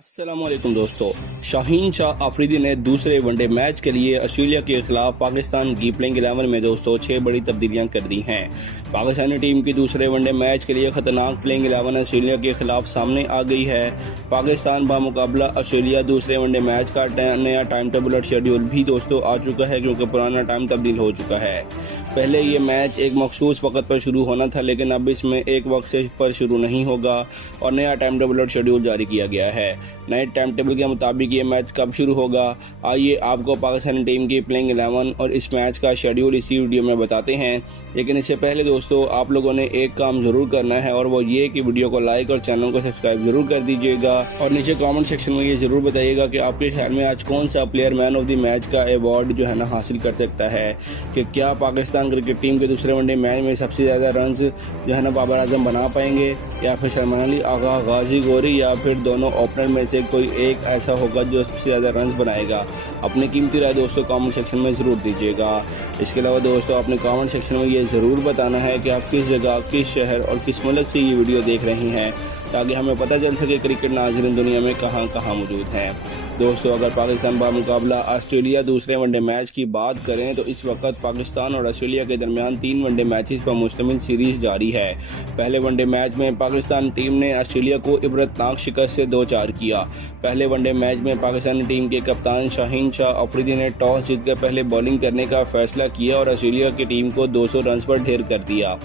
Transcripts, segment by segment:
अस्सलामुअलैकुम दोस्तों। शाहीन शाह अफरीदी ने दूसरे वनडे मैच के लिए ऑस्ट्रेलिया के खिलाफ पाकिस्तान की प्लेइंग 11 में दोस्तों 6 बड़ी तब्दीलियां कर दी हैं। पाकिस्तानी टीम की दूसरे वनडे मैच के लिए खतरनाक प्लेइंग 11 ऑस्ट्रेलिया के खिलाफ सामने आ गई है। पाकिस्तान बामुकाबला ऑस्ट्रेलिया दूसरे वनडे मैच का नया टाइम टेबल और शेड्यूल भी दोस्तों आ चुका है, क्योंकि पुराना टाइम तब्दील हो चुका है। पहले ये मैच एक मखसूस वक्त पर शुरू होना था, लेकिन अब इसमें एक वक्त से पर शुरू नहीं होगा और नया टाइम टेबल और शेड्यूल जारी किया गया है। नए टाइम टेबल के मुताबिक ये मैच कब शुरू होगा, आइए आपको पाकिस्तानी टीम की प्लेइंग 11 और इस मैच का शेड्यूल इसी वीडियो में बताते हैं। लेकिन इससे पहले दोस्तों आप लोगों ने एक काम ज़रूर करना है, और वो ये कि वीडियो को लाइक और चैनल को सब्सक्राइब ज़रूर कर दीजिएगा और नीचे कमेंट सेक्शन में ये ज़रूर बताइएगा कि आपके ख्याल में आज कौन सा player man of the match का अवार्ड जो है ना हासिल कर सकता है। कि क्या पाकिस्तान क्रिकेट टीम के दूसरे वनडे मैच में सबसे ज़्यादा रन जो है ना बाबर आजम बना पाएंगे, या फिर सलमान अली, आगा, गाजी गोरी, या फिर दोनों ओपनर में से कोई एक ऐसा होगा जो सबसे ज़्यादा रन्स बनाएगा। अपनी कीमती राय दोस्तों कमेंट सेक्शन में ज़रूर दीजिएगा। इसके अलावा दोस्तों अपने कमेंट सेक्शन में ये ज़रूर बताना है कि आप किस जगह, किस शहर और किस मुल्क से ये वीडियो देख रहे हैं, ताकि हमें पता चल सके क्रिकेट नाज़रीन दुनिया में कहाँ कहाँ मौजूद हैं। दोस्तों अगर पाकिस्तान बामुकाबला ऑस्ट्रेलिया दूसरे वनडे मैच की बात करें तो इस वक्त पाकिस्तान और ऑस्ट्रेलिया के दरमियान 3 वनडे मैचेस पर मुश्तमिल सीरीज़ जारी है। पहले वनडे मैच में पाकिस्तान टीम ने ऑस्ट्रेलिया को इबरतनाक शिकस्त से 2-4 किया। पहले वनडे मैच में पाकिस्तानी टीम के कप्तान शाहीन शाह अफरीदी ने टॉस जीतकर पहले बॉलिंग करने का फैसला किया और ऑस्ट्रेलिया की टीम को 200 रन पर ढेर कर दिया।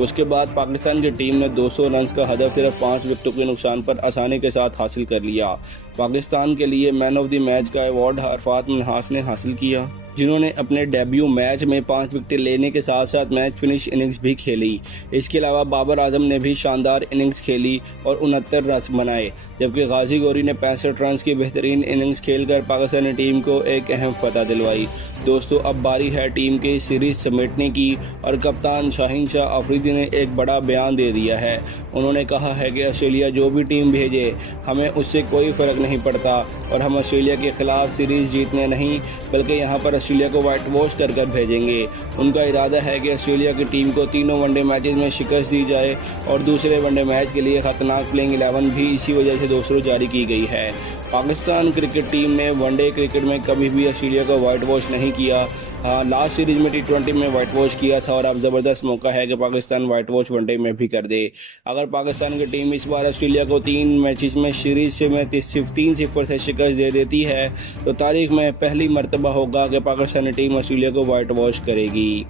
उसके बाद पाकिस्तान की टीम ने 200 रन का हदफ सिर्फ 5 विकेटों के नुकसान पर आसानी के साथ हासिल कर लिया। पाकिस्तान के लिए मैन ऑफ द मैच का अवार्ड अरफात मिन्हास ने हासिल किया, जिन्होंने अपने डेब्यू मैच में 5 विकेट लेने के साथ साथ मैच फिनिश इनिंग्स भी खेली। इसके अलावा बाबर आजम ने भी शानदार इनिंग्स खेली और 69 रन बनाए, जबकि गाजी गोरी ने 65 रन की बेहतरीन इनिंग्स खेलकर पाकिस्तानी टीम को एक अहम फतह दिलवाई। दोस्तों अब बारी है टीम की सीरीज समेटने की, और कप्तान शाहीन शाह अफरीदी ने एक बड़ा बयान दे दिया है। उन्होंने कहा है कि ऑस्ट्रेलिया जो भी टीम भेजे हमें उससे कोई फ़र्क नहीं पड़ता, और हम ऑस्ट्रेलिया के ख़िलाफ़ सीरीज़ जीतने नहीं बल्कि यहाँ पर ऑस्ट्रेलिया को वाइट वॉश कर भेजेंगे। उनका इरादा है कि ऑस्ट्रेलिया की टीम को तीनों वनडे मैचेस में शिकस्त दी जाए, और दूसरे वनडे मैच के लिए खतरनाक प्लेइंग 11 भी इसी वजह से दोस्तों जारी की गई है। पाकिस्तान क्रिकेट टीम ने वनडे क्रिकेट में कभी भी ऑस्ट्रेलिया को वाइट वॉश नहीं किया। हाँ, लास्ट सीरीज में T20 में वाइट वॉश किया था, और अब ज़बरदस्त मौका है कि पाकिस्तान वाइट वॉश वनडे में भी कर दे। अगर पाकिस्तान की टीम इस बार ऑस्ट्रेलिया को 3 मैचेस में सीरीज से में सिर्फ 3-0 से शिकस्त दे देती है तो तारीख में पहली मरतबा होगा कि पाकिस्तानी टीम ऑस्ट्रेलिया को वाइट वॉश करेगी।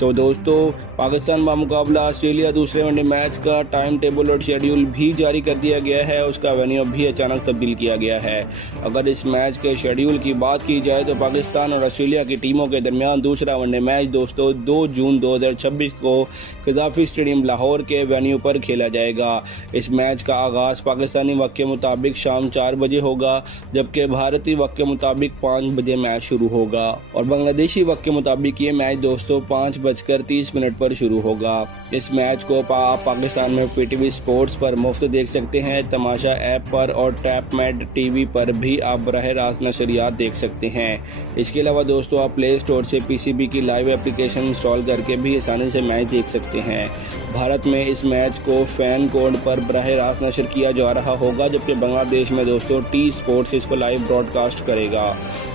तो दोस्तों पाकिस्तान बामुकाबला ऑस्ट्रेलिया दूसरे वनडे मैच का टाइम टेबल और शेड्यूल भी जारी कर दिया गया है। उसका वेन्यू भी अचानक तब्दील किया गया है। अगर इस मैच के शेड्यूल की बात की जाए तो पाकिस्तान और ऑस्ट्रेलिया की टीमों के दरमियान दूसरा वनडे मैच दोस्तों 2 जून 2026 को क़ज़ाफ़ी स्टेडियम लाहौर के वेन्यू पर खेला जाएगा। इस मैच का आगाज़ पाकिस्तानी वक्त के मुताबिक शाम 4 बजे होगा, जबकि भारतीय वक्त के मुताबिक 5 बजे मैच शुरू होगा, और बांग्लादेशी वक्त के मुताबिक ये मैच दोस्तों 5:30 पर शुरू होगा। इस मैच को आप पाकिस्तान में PTV स्पोर्ट्स पर मुफ्त देख सकते हैं, तमाशा ऐप पर और टैपमेट टीवी पर भी आप बराह रास्त नशरियात देख सकते हैं। इसके अलावा दोस्तों आप प्ले स्टोर से PCB की लाइव एप्लीकेशन इंस्टॉल करके भी आसानी से मैच देख सकते हैं। भारत में इस मैच को फैन कोड पर बराह रास्त नशर किया जा रहा होगा, जबकि बांग्लादेश में दोस्तों T स्पोर्ट्स इसको लाइव ब्रॉडकास्ट करेगा।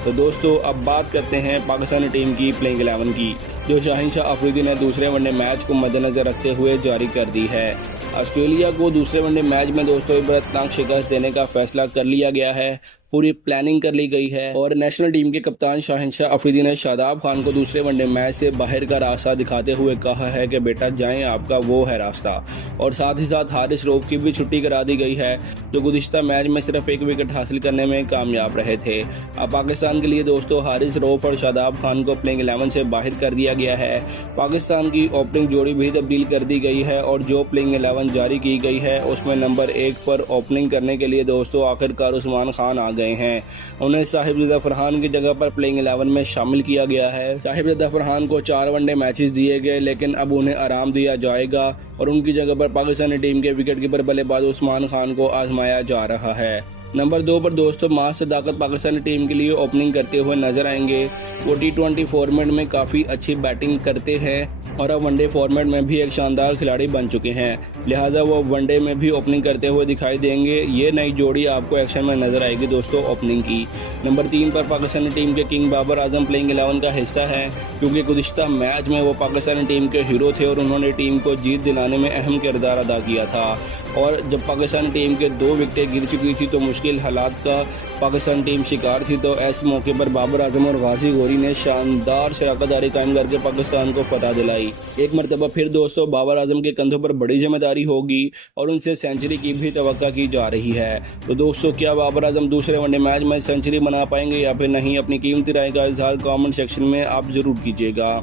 तो दोस्तों अब बात करते हैं पाकिस्तानी टीम की प्लेइंग 11 की, जो शाहीन शाह अफरीदी ने दूसरे वनडे मैच को मद्देनज़र रखते हुए जारी कर दी है। ऑस्ट्रेलिया को दूसरे वनडे मैच में दोस्तों इबरतनाक शिकस्त देने का फैसला कर लिया गया है। पूरी प्लानिंग कर ली गई है, और नेशनल टीम के कप्तान शाहीन शाह अफरीदी ने शादाब खान को दूसरे वनडे मैच से बाहर का रास्ता दिखाते हुए कहा है कि बेटा जाएं, आपका वो है रास्ता। और साथ ही साथ हारिस रऊफ की भी छुट्टी करा दी गई है, जो गुज़िश्ता मैच में सिर्फ 1 विकेट हासिल करने में कामयाब रहे थे। अब पाकिस्तान के लिए दोस्तों हारिस रऊफ और शादाब खान को प्लेइंग 11 से बाहर कर दिया गया है। पाकिस्तान की ओपनिंग जोड़ी भी तब्दील कर दी गई है, और जो प्लेइंग 11 जारी की गई है उसमें नंबर 1 पर ओपनिंग करने के लिए दोस्तों आखिरकार उस्मान खान आ गए हैं। उन्हें साहिबजादा फरहान की जगह पर प्लेइंग 11 में शामिल किया गया है। साहिबजादा फरहान को 4 वनडे मैचेस दिए गए, लेकिन अब उन्हें आराम दिया जाएगा, और उनकी जगह पर पाकिस्तानी टीम के विकेट कीपर बल्लेबाज उस्मान खान को आजमाया जा रहा है। नंबर 2 पर दोस्तों मास सदाकत पाकिस्तानी टीम के लिए ओपनिंग करते हुए नजर आएंगे। वो T20 फॉर्मेट में काफ़ी अच्छी बैटिंग करते हैं और अब वनडे फॉर्मेट में भी एक शानदार खिलाड़ी बन चुके हैं, लिहाजा वो वनडे में भी ओपनिंग करते हुए दिखाई देंगे। ये नई जोड़ी आपको एक्शन में नजर आएगी दोस्तों ओपनिंग की। नंबर 3 पर पाकिस्तानी टीम के किंग बाबर आजम प्लेइंग 11 का हिस्सा है, क्योंकि गुज़िश्ता मैच में वो पाकिस्तानी टीम के हीरो थे और उन्होंने टीम को जीत दिलाने में अहम किरदार अदा किया था। और जब पाकिस्तानी टीम के 2 विकेटें गिर चुकी थी तो मुश्किल हालात का पाकिस्तान टीम शिकार थी, तो ऐसे मौके पर बाबर आजम और गाजी गौरी ने शानदार शराकतदारी कायम करके पाकिस्तान को फतह दिलाई। एक मरतबा फिर दोस्तों बाबर आजम के कंधों पर बड़ी जिम्मेदारी होगी और उनसे सेंचुरी की भी तवक्का की जा रही है। तो दोस्तों क्या बाबर आजम दूसरे वनडे मैच में सेंचुरी बना पाएंगे या फिर नहीं? अपनी कीमती राय का इजहार कमेंट सेक्शन में आप जरूर कीजिएगा।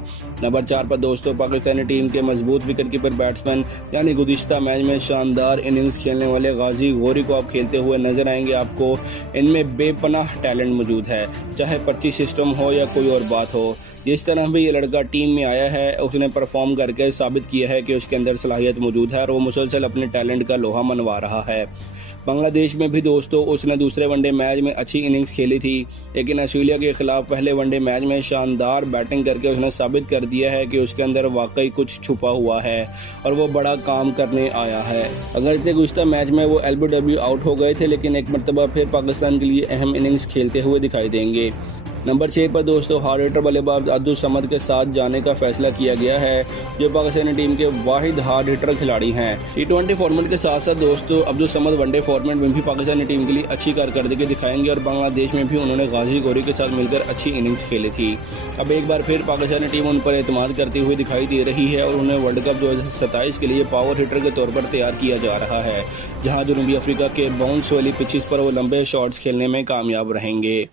नंबर 4 पर दोस्तों पाकिस्तानी टीम के मजबूत विकेट कीपर बैट्समैन यानी गुज़िश्ता मैच में शानदार इनिंग्स खेलने वाले गाजी गौरी को आप खेलते हुए नजर आएंगे। आपको इनमें बेपनाह टैलेंट मौजूद है, चाहे पर्ची सिस्टम हो या कोई और बात हो। जिस तरह भी ये लड़का टीम में आया है उसने परफॉर्म करके साबित किया है कि उसके अंदर सलाहियत मौजूद है और वो मुसलसल अपने टैलेंट का लोहा मनवा रहा है। बांग्लादेश में भी दोस्तों उसने दूसरे वनडे मैच में अच्छी इनिंग्स खेली थी, लेकिन ऑस्ट्रेलिया के खिलाफ पहले वनडे मैच में शानदार बैटिंग करके उसने साबित कर दिया है कि उसके अंदर वाकई कुछ छुपा हुआ है और वो बड़ा काम करने आया है। अगरचे गुज़िश्ता मैच में वो LBW आउट हो गए थे, लेकिन एक मरतबा फिर पाकिस्तान के लिए अहम इनिंग्स खेलते हुए दिखाई देंगे। नंबर 6 पर दोस्तों हार्ड हिटर बल्लेबाज अब्दुल समद के साथ जाने का फैसला किया गया है, जो पाकिस्तानी टीम के वाहिद हार्ड हिटर खिलाड़ी हैं। T20 फॉर्मेट के साथ साथ दोस्तों अब्दुल समद वनडे फॉर्मेट में भी पाकिस्तानी टीम के लिए अच्छी कारकर्दगी दिखाएंगे और बांग्लादेश में भी उन्होंने गाजी गौरी के साथ मिलकर अच्छी इनिंग्स खेली थी। अब एक बार फिर पाकिस्तानी टीम उन पर एतमाद करती हुई दिखाई दे रही है और उन्हें वर्ल्ड कप 2027 के लिए पावर हिटर के तौर पर तैयार किया जा रहा है, जहाँ जनूबी अफ्रीका के बाउंस वाली पिचेस पर वो लंबे शॉट्स खेलने में कामयाब रहेंगे।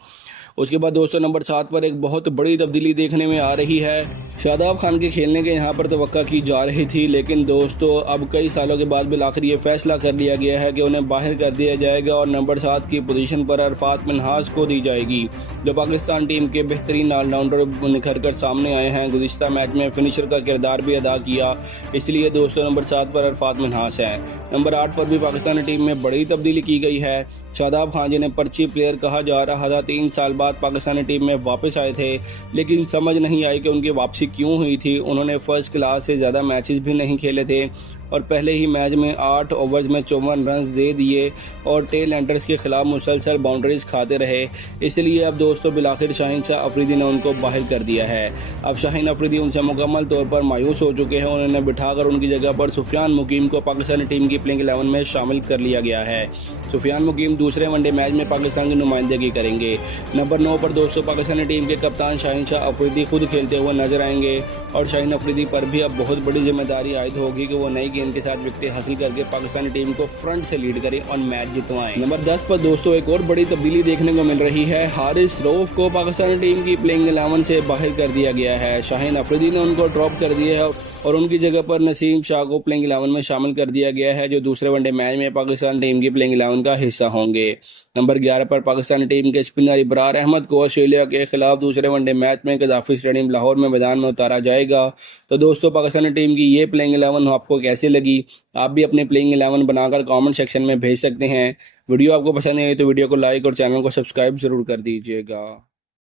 उसके बाद दोस्तों नंबर 7 पर एक बहुत बड़ी तब्दीली देखने में आ रही है। शादाब खान के खेलने के यहाँ पर तवक्का की जा रही थी, लेकिन दोस्तों अब कई सालों के बाद बिलाखिर ये फैसला कर लिया गया है कि उन्हें बाहर कर दिया जाएगा और नंबर 7 की पोजीशन पर अरफात मिन्हाज को दी जाएगी, जो पाकिस्तान टीम के बेहतरीन ऑलराउंडर निखर कर सामने आए हैं। गुज़िश्ता मैच में फिनिशर का किरदार भी अदा किया, इसलिए दोस्तों नंबर 7 पर अरफात मिन्हाज है। नंबर 8 पर भी पाकिस्तानी टीम में बड़ी तब्दीली की गई है। शादाब खान जिन्हें पर्ची प्लेयर कहा जा रहा था 3 साल बाद पाकिस्तानी टीम में वापस आए थे, लेकिन समझ नहीं आई कि उनकी वापसी क्यों हुई थी। उन्होंने फर्स्ट क्लास से ज़्यादा मैचेस भी नहीं खेले थे और पहले ही मैच में 8 ओवर्स में 54 रन दे दिए और टेल एंडर्स के खिलाफ मुसलसल बाउंड्रीज खाते रहे। इसलिए अब दोस्तों बिलाखिर शाहीन शाह अफरीदी ने उनको बाहर कर दिया है। अब शाहीन अफरीदी उनसे मुकम्मल तौर पर मायूस हो चुके हैं। उन्होंने बिठाकर उनकी जगह पर सुफियान मुकीम को पाकिस्तानी टीम की प्लेइंग 11 में शामिल कर लिया गया है। सुफियान मुकीम दूसरे वनडे मैच में पाकिस्तान की नुमाइंदगी करेंगे। नंबर 9 पर दोस्तों पाकिस्तानी टीम के कप्तान शाहीन शाह अफरीदी खुद खेलते हुए नजर आएंगे और शाहीन अफरीदी पर भी अब बहुत बड़ी जिम्मेदारी आयद होगी कि वो नई गेंद के साथ विकेट हासिल करके पाकिस्तानी टीम को फ्रंट से लीड करें और मैच जितवाएं। नंबर 10 पर दोस्तों एक और बड़ी तब्दीली देखने को मिल रही है। हारिस रऊफ को पाकिस्तानी टीम की प्लेइंग 11 से बाहर कर दिया गया है। शाहीन अफरीदी ने उनको ड्रॉप कर दिया है और उनकी जगह पर नसीम शाह को प्लेइंग 11 में शामिल कर दिया गया है, जो दूसरे वनडे मैच में पाकिस्तान टीम की प्लेइंग 11 का हिस्सा होंगे। नंबर 11 पर पाकिस्तानी टीम के स्पिनर इब्रार अहमद को ऑस्ट्रेलिया के खिलाफ दूसरे वनडे मैच में कज़ाफी स्टेडियम लाहौर में मैदान में उतारा जाएगा। तो दोस्तों पाकिस्तानी टीम की ये प्लेइंग 11 आपको कैसी लगी? आप भी अपने प्लेइंग 11 बनाकर कमेंट सेक्शन में भेज सकते हैं। वीडियो आपको पसंद आई तो वीडियो को लाइक और चैनल को सब्सक्राइब जरूर कर दीजिएगा।